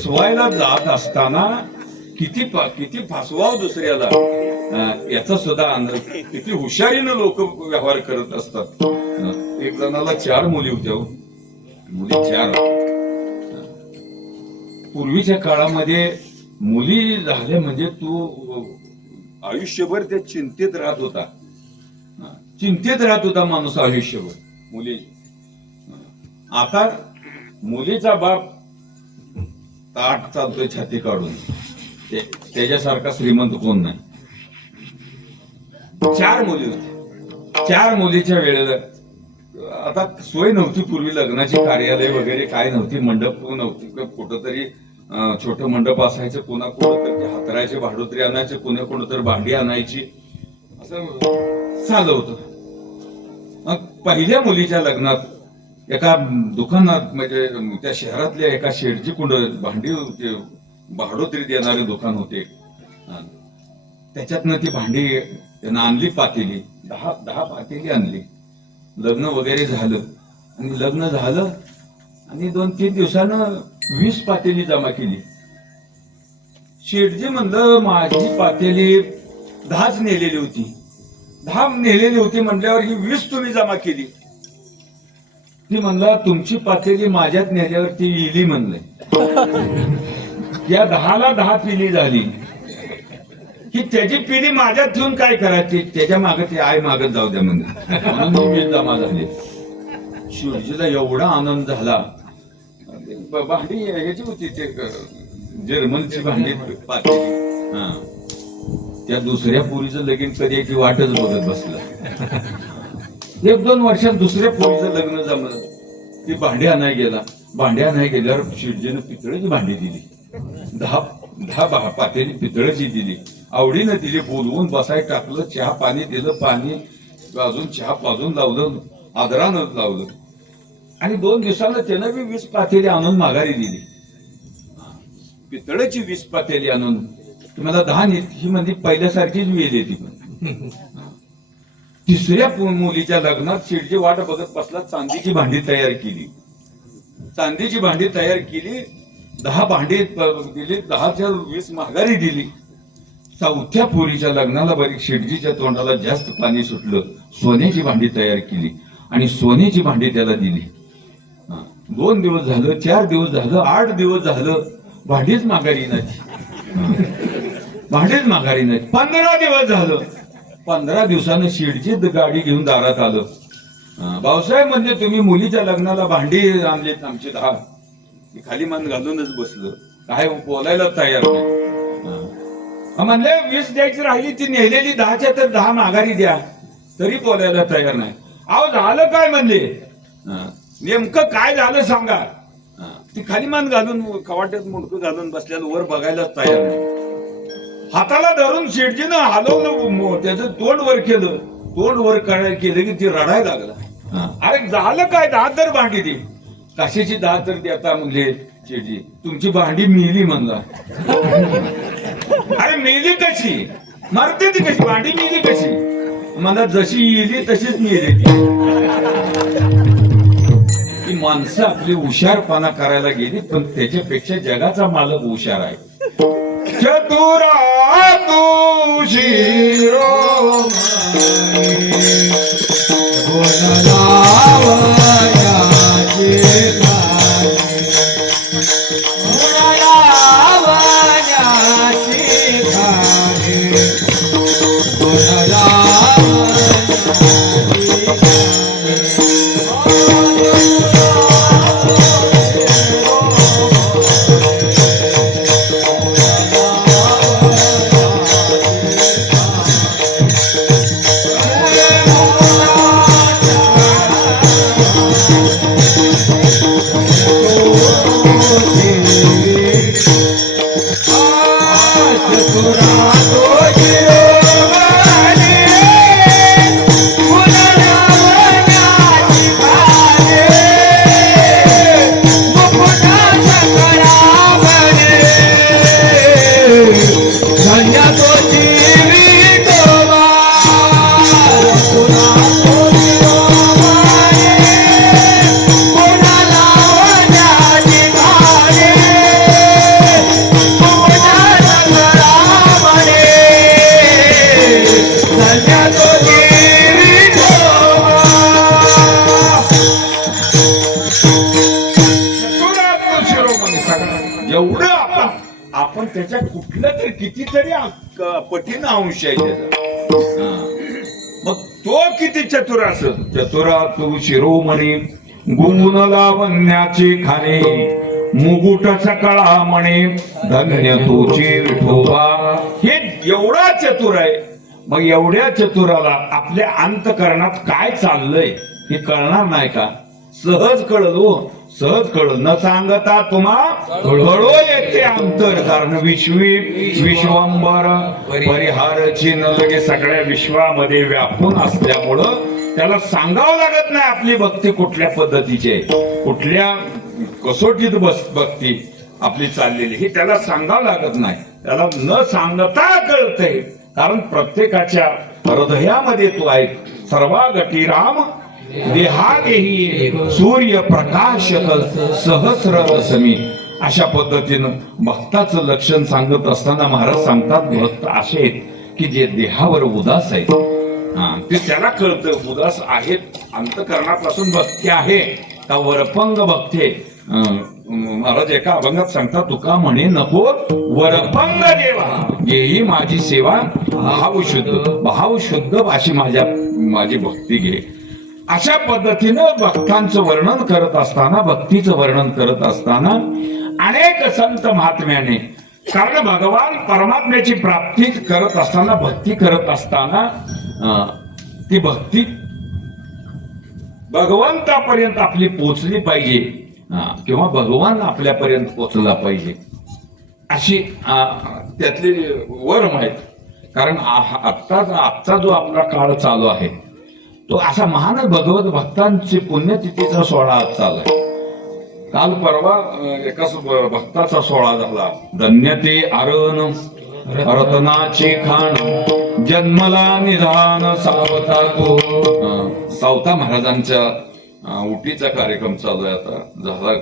फसवायला जात असताना किती किती फसवाव दुसऱ्याला? याचा सुद्धा अंदाज. किती हुशारीनं लोक व्यवहार करत असतात. एक जणाला चार मुली होत्या हो. मुली चार. पूर्वीच्या काळामध्ये मुली झाल्या म्हणजे तू आयुष्यभर त्या चिंतेत राहत होता. चिंतेत राहत होता माणूस आयुष्यभर मुली. आता मुलीचा बाप ताट चालतोय छाती काढून. त्याच्यासारखा श्रीमंत कोण नाही. चार मुली होत्या चार मुलीच्या वेळेला आता सोय नव्हती पूर्वी लग्नाची कार्यालय वगैरे काय नव्हती मंडप नव्हती कुठं तरी छोटं मंडप असायचं कोणा कोणतरी हातरायचे भाडोत्री आणायचे कोणा कोणतरी भांडी आणायची. असं चालू होत. मग पहिल्या मुलीच्या लग्नात एका दुकानात म्हणजे त्या शहरातल्या एका शेडची कुंड भांडी ते भाडोत्री देणारे दुकान होते. त्याच्यातनं ती भांडी त्यांना आणली पातेली. दहा दहा पातेली आणली. लग्न वगैरे झालं. आणि लग्न झालं आणि दोन तीन दिवसानं वीस पातेली जमा केली. शेटजी म्हणलं माझी पातेली दहाच नेलेली होती. दहा नेलेली होती म्हणल्यावर ही वीस तुम्ही जमा केली. ती म्हणला तुमची पातेली माझ्यात नेल्यावर ती इली म्हणलंय या दहाला दहा पिली झाली. की त्याची पिढी माझ्यात ठेवून काय करायची? त्याच्यामागे ती आई मागत जाऊ द्या म्हणजे म्हणून जमा झाली. शिवजीला एवढा आनंद झाला. भांडी ह्याची होती ते जर्मनची भांडी हा. त्या दुसऱ्या पोरीचं लगीन कधी की ती वाटच बघत बसला. एक दोन वर्षात दुसऱ्या पोरीचं लग्न जमलं. ती भांडी आणाय गेला. भांडी आणाय गेल्यावर शिवजीनं पितळेची भांडी दिली. दहा दहा पातेली पितळेची दिली. आवडीनं दिली बोलवून बसाय टाकलं चहा पाणी दिलं पाणी अजून चहा पाजून लावलं आदरानं लावलं. आणि दोन दिवसाला त्यानं बी वीस पातेली आणून माघारी दिली. पितळेची वीस पातेली आणून. तुम्हाला दहा ही म्हणजे पहिल्यासारखीच वेळ येते पण तिसऱ्या पु- मुलीच्या लग्नात शिडची वाट बघत बसला चांदीची भांडी तयार केली. चांदीची भांडी तयार केली दहा भांडी दिली दहाच्या वीस माघारी दिली. चौथ्या पोरीच्या लग्नाला बरी शेटजीच्या तोंडाला जास्त पाणी सुटलं. सोन्याची भांडी तयार केली आणि सोन्याची भांडी त्याला दिली. दोन दिवस झालं चार दिवस झालं आठ दिवस झालं भांडीच माघारी नाही. भांडीच माघारी नाही. पंधरा दिवस झालं. पंधरा दिवसानं शिडची गाडी घेऊन दारात आलं. भाऊसाहेब म्हणजे तुम्ही मुलीच्या लग्नाला भांडी आणलीत आमची दहा मी खाली मान घालूनच बसलं. काय बोलायला तयार नाही. हा. म्हणले वीस द्यायची राहिली ती नेलेली दहाच्या तर दहा माघारी द्या. तरी बोलायला तयार नाही. अहो झालं काय? म्हणले. नेमकं काय झालं सांगा. ती खाली मान घालून कवाट्यात मुंडकं घालून बसल्याला वर बघायलाच तयार नाही. हाताला धरून शेटजीनं हलवलं त्याचं तोंड वर केलं. तोंड वर केलं की ती रडायला लागला. अरे झालं काय? दहा तर भांडी ती कशाची दहा तर देता म्हणले शेटजी तुमची भांडी मिली म्हणला. अरे मेली कशी? मरते ती कशी? भांडी मेली कशी? मला जशी येली तशीच मेली ती. ती माणसं आपली हुशारपणा करायला गेली पण त्याच्यापेक्षा जगाचा मालक हुशार आहे. चतुरा तू चतुरा एवढं आपण आपण त्याच्या कुठलं तरी कितीतरी पटीनं अंश आहे मग तो किती चतुर असत चतुरा तू शिरोमणी गुण लावण्याचे खाणे मुगुट सकाळा म्हणे धन्य तोचे विठोबा हे एवढा चतुर आहे. मग एवढ्या चतुराला आपल्या अंतकरणात काय चाललंय हे कळणार नाही का? सहज कळलो सहज कळलो. न सांगता तुम्हा हळू येते अंतर कारण विश्वी विश्वंबर परिहार चिन्ह लगे सगळ्या विश्वामध्ये व्यापून असल्यामुळं त्याला सांगावं लागत नाही आपली भक्ती कुठल्या पद्धतीची. आहे कुठल्या कसोटीत बस भक्ती आपली चाललेली. ही त्याला सांगावं लागत नाही. त्याला न सांगता कळतंय. कारण प्रत्येकाच्या हृदयामध्ये तो आहे सर्वा राम देहा देहादेही सूर्य प्रकाशक सहस्र समी. अशा पद्धतीनं भक्ताचं लक्षण सांगत असताना महाराज सांगतात भक्त असे आहेत की जे देहावर उदास आहेत. ते त्याला कळतं उदास आहेत. अंतकरणापासून भक्ती आहे. का वरपंग भक्ते? महाराज एका अभंगात सांगतात तुका म्हणे नको वरपंग देवा. घेई माझी सेवा भाव शुद्ध भाव शुद्ध अशी माझ्या माझी भक्ती घे. अशा पद्धतीनं भक्तांचं वर्णन करत असताना भक्तीचं वर्णन करत असताना अनेक संत महात्म्याने कारण भगवान परमात्म्याची प्राप्ती करत असताना भक्ती करत असताना ती भक्ती भगवंतापर्यंत आपली पोचली पाहिजे किंवा भगवान आपल्यापर्यंत पोचला पाहिजे. अशी त्यातले वर्म आहेत. कारण आ- आत्ताचा आजचा जो आपला काळ चालू आहे तो असा महान भगवत भक्तांची पुण्यतिथीचा सोहळा आज चालू आहे. काल परवा एकाच एका भक्ताचा सोहळा झाला. धन्यते आरण रत्नाचे खाण जन्मला निधान सावता को. सावता महाराजांच्या उटीचा कार्यक्रम चालू आहे आता. झाला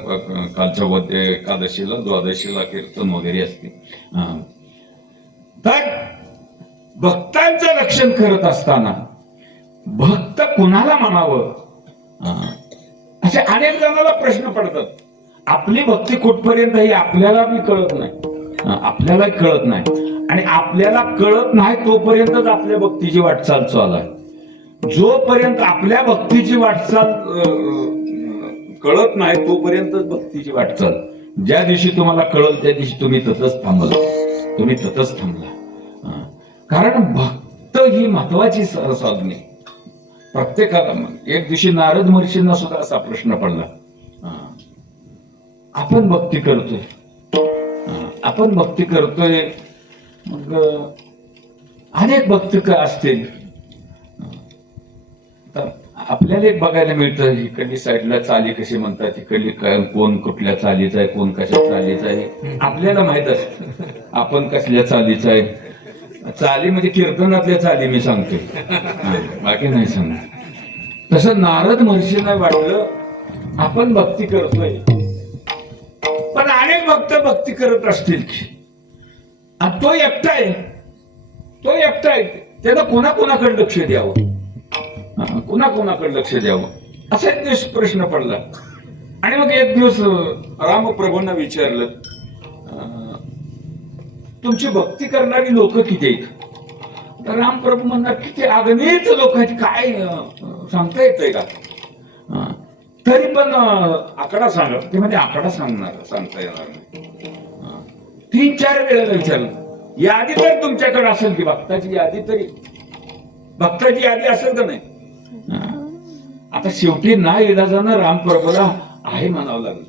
कालच्या वद्य एकादशीला द्वादशीला कीर्तन वगैरे असते. तर भक्तांचं रक्षण करत असताना भक्त कुणाला म्हणावं? असे अनेक जणांना प्रश्न पडतात. आपली भक्ती कुठपर्यंत ही आपल्याला बी कळत नाही. आपल्याला कळत नाही. आणि आपल्याला कळत नाही तोपर्यंतच आपल्या भक्तीची वाटचाल चालू आहे. जोपर्यंत आपल्या भक्तीची वाटचाल कळत नाही तोपर्यंतच भक्तीची वाटचाल. ज्या दिवशी तुम्हाला कळल त्या दिवशी तुम्ही ततच थांबल. तुम्ही ततच थांबला. कारण भक्त ही महत्वाची साधने. प्रत्येकाला एक दिवशी नारद महर्षींना सुद्धा असा प्रश्न पडला. आपण भक्ती करतोय. आपण भक्ती करतोय मग अनेक भक्त क- असतील? तर आपल्याला एक बघायला मिळतं इकडली साईडला चाली कशी म्हणतात इकडली काय कोण कुठल्या चालीचा आहे कोण कशा चालीचा आहे आपल्याला माहीत असत. आपण कसल्या चालीचा आहे चाली म्हणजे कीर्तनातल्या चाली मी सांगतोय बाकी नाही सांगणार तसं नारद महर्षींना वाटलं आपण भक्ती करतोय. पण अनेक भक्त भक्ती करत असतील की. तो एकटा आहे. तो एकटा आहे. त्यानं कोणा कोणाकडे लक्ष द्यावं? कुणा कोणाकडे लक्ष द्यावं? असा एक दिवस प्रश्न पडला. आणि मग एक दिवस रामप्रभूंना विचारलं. तुमची भक्ती करणारी लोक किती आहेत. तर रामप्रभू म्हणणार किती अगणित लोक आहेत काय सांगता येतंय का? तरी पण आकडा सांगा. ते म्हणजे आकडा सांगणार सांगता येणार नाही. तीन चार वेळेला विचारलं. यादी तर तुमच्याकडे असेल की भक्ताची यादी तरी. भक्ताची यादी असेल का नाही? आता शेवटी ना इलाजानं रामप्रभूला आहे म्हणावं लागलं.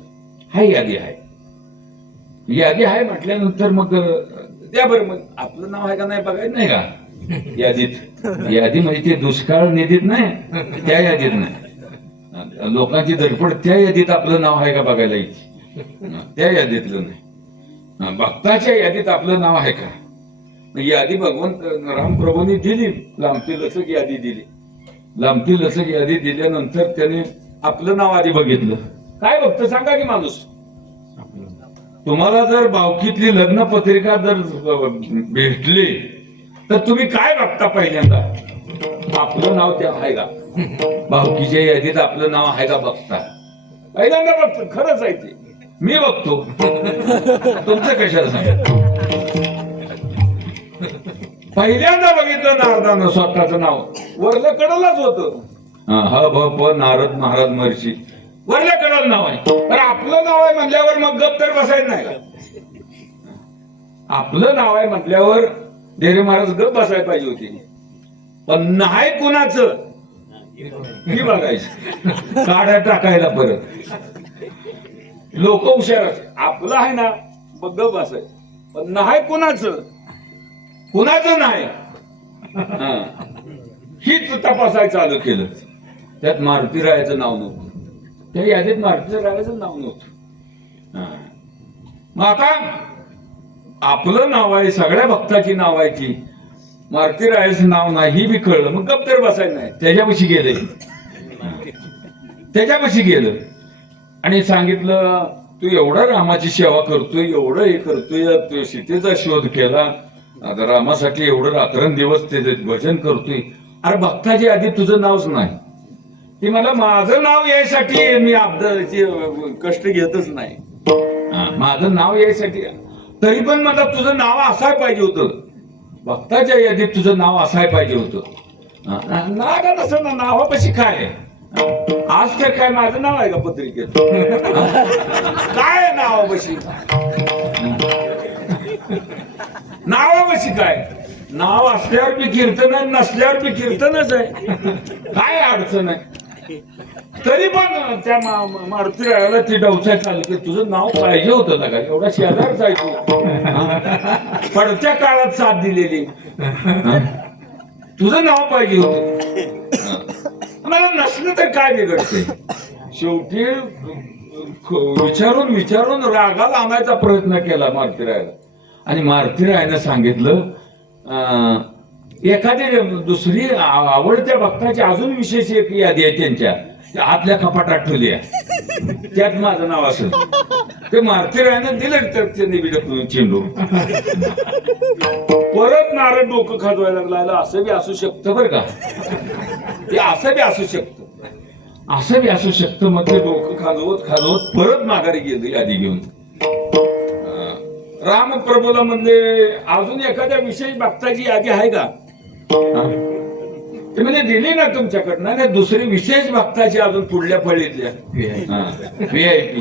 हाय यादी आहे. यादी आहे म्हटल्यानंतर मग द्या बरं मग. आपलं नाव आहे का नाही बघायचं? नाही का? यादीत. यादी म्हणजे ते दुष्काळ निधीत नाही त्या यादीत नाही. लोकांची धडपड त्या यादीत आपलं नाव आहे का बघायला यायची? त्या यादीतलं नाही. भक्ताच्या यादीत आपलं नाव आहे का? यादी भगवंत रामप्रभूंनी दिली लांबती लसक यादी दिली. लांबती लसक यादी दिल्यानंतर त्याने आपलं नाव आधी बघितलं. काय बघतं सांगा की माणूस? तुम्हाला जर भावकीतली लग्न पत्रिका जर भेटली तर तुम्ही काय बघता पहिल्यांदा? आपलं नाव त्या आहे का भावकीच्या यादीत आपलं नाव आहे का बघता. पहिल्यांदा बघतो खरंच आहे ते. मी बघतो. तुमचं कशाला सांग पहिल्यांदा बघितलं नारदानं स्वतःचं नाव. वरलं कडलाच होत. ह भ प नारद महाराज महर्षी. वरल्या कडल नाव आहे. तर आपलं नाव आहे म्हटल्यावर मग गप तर बसायचं नाही आपलं नाव आहे म्हटल्यावर धैर्य महाराज गप बसायला पाहिजे होती. पण नाही कुणाचं? ही बघायची. काढा टाकायला परत. लोक हुशार आपलं आहे ना मग गप बसाय पण नाही कुणाचं? कुणाचं नाही? हीच तपासायचं चालू केलं. त्यात मारुतीरायाचं नाव नव्हतं. त्या यादीत मारुती रायाचं नाव नव्हतं. मग आता आपलं नाव आहे सगळ्या भक्ताची नाव आहे ती. मारुती रायाचं नाव नाही ही बी कळलं. मग गप्तर बसायला बसायचं नाही. त्याच्यापाशी गेले. त्याच्यापाशी गेलं. आणि सांगितलं तू एवढा रामाची सेवा करतोय एवढं हे करतोय तू सीतेचा शोध केला. आता रामासाठी एवढं रात्रंदिवस ते भजन करतोय. अरे भक्ताची आधी तुझं नावच नाही. ती मला माझं नाव यायसाठी मी अब्दाची कष्ट घेतच नाही. माझं नाव यायसाठी तरी पण मला तुझं नाव असाय पाहिजे होतं. भक्ताच्या यादीत तुझं नाव असाय पाहिजे होतं. ना का नसं ना नावापाशी काय आहे? आज तर काय माझं नाव आहे का पत्रिकेत? काय नावापाशी? नावापाशी काय? नाव असल्यावर बी कीर्तन आहे नसल्यावर बी कीर्तनच आहे. काय अडचण आहे? तरी पण त्या मा- मा- मारुती रायाला ती डवचाय चालू की तुझं नाव पाहिजे होतं ना का एवढा शेजारच आहे तू हा? पडत्या काळात साथ दिलेली हा? तुझं नाव पाहिजे होतं. मला नसलं तर काय बिघडते शेवटी ख- विचारून विचारून रागाला आणायचा प्रयत्न केला मारुती रायाला आणि मारुती रायानं सांगितलं अं, एखादी दुसरी आवडत्या भक्ताची अजून विशेष एक यादी आहे त्यांच्या. आतल्या कपाटात ठेवली आहे. त्यात माझं नाव असेल. ते मारती रायानं दिलं तर ते बिडक चेंडू. परत नारद डोकं खाजवायला लागला असं बी असू शकतं बरं का. ते असं बी असू शकतं. असं बी असू शकतं मग ते डोकं खाजवत खाजवत परत माघारी गेली यादी घेऊन. राम रामप्रभूला म्हणजे अजून एखाद्या विशेष भक्ताची यादी आहे का? ते म्हणजे दिली ना तुमच्याकडनं. नाही दुसरी विशेष भक्ताची अजून पुढल्या फळीतल्या. व्ही आय पी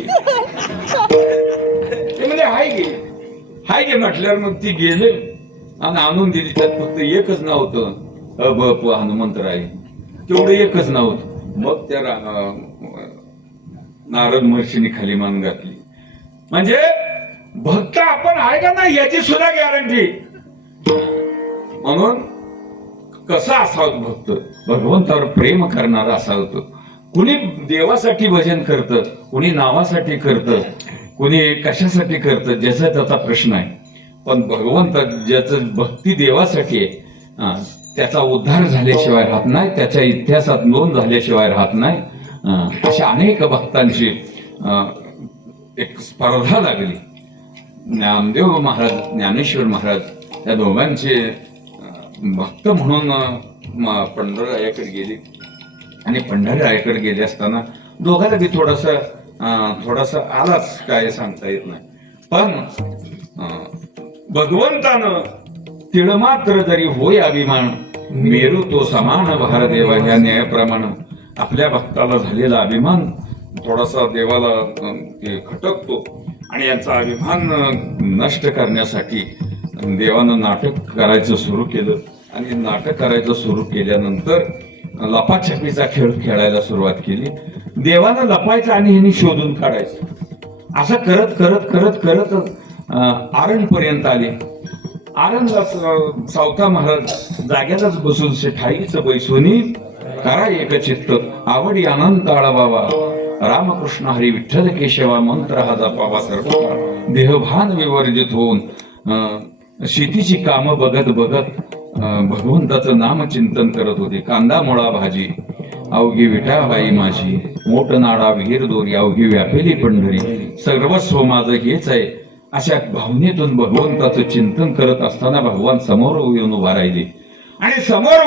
ते म्हणजे हाय गे हाय गे म्हटल्यावर मग ती गेले. आणि आणून दिली. त्यात फक्त एकच नाव होतं. अ ब प हनुमंतराय. तेवढं एकच नाव होतं. मग त्या नारद महर्षीने खाली मान घातली. म्हणजे भक्त आपण आहे का नाही याची सुद्धा गॅरंटी म्हणून कसा असावं भक्त? भगवंतावर प्रेम करणारा असावं तो. कुणी देवासाठी भजन करतं कुणी नावासाठी करतं कुणी कशासाठी करतं ज्याचा त्याचा प्रश्न आहे. पण भगवंत ज्याचं भक्ती देवासाठी आहे त्याचा उद्धार झाल्याशिवाय राहत नाही त्याच्या इतिहासात नोंद झाल्याशिवाय राहत नाही. अशा अनेक भक्तांची एक स्पर्धा लागली. ज्ञानदेव महाराज ज्ञानेश्वर महाराज या दोघांचे भक्त म्हणून अं, म- पंढररायाकडे गेले. आणि पंढररायाकडे गेले असताना दोघांना बी थोडस थोडस आलाच काय सांगता येत नाही. पण भगवंतानं तिळ मात्र जरी होय अभिमान मेरू तो समान भारदेवा ह्या न्यायाप्रमाणे. आपल्या भक्ताला झालेला अभिमान थोडासा देवाला खटकतो. आणि याचा अभिमान नष्ट करण्यासाठी देवानं नाटक करायचं सुरू केलं. आणि नाटक करायचं सुरू केल्यानंतर लपाछपीचा खेळ खेळायला सुरुवात केली. देवानं लपायचं आणि ह्यांनी शोधून काढायचं. असं करत करत करत करत आरण पर्यंत आले. आनंदला स- सावता महाराज जाग्यालाच बसून ठाईच बैसोनी करा एक चित्त आवडी अनंत बाबा रामकृष्ण हरी विठ्ठल केशवा मंत्र हा जपावा सर्व देहभान विवर्जित होऊन अं, शेतीची कामं बघत बघत भगवंताचं भगवंताचं नामचिंतन करत होते. कांदा मुळा भाजी अवघी विठाबाई माझी मोठ नाडा विहीर दोरी अवघी व्यापेली पंढरी. सर्वस्व माझं हेच आहे. अशा भावनेतून भगवंताचं चिंतन करत असताना भगवान समोर येऊन उभा राहिले. आणि समोर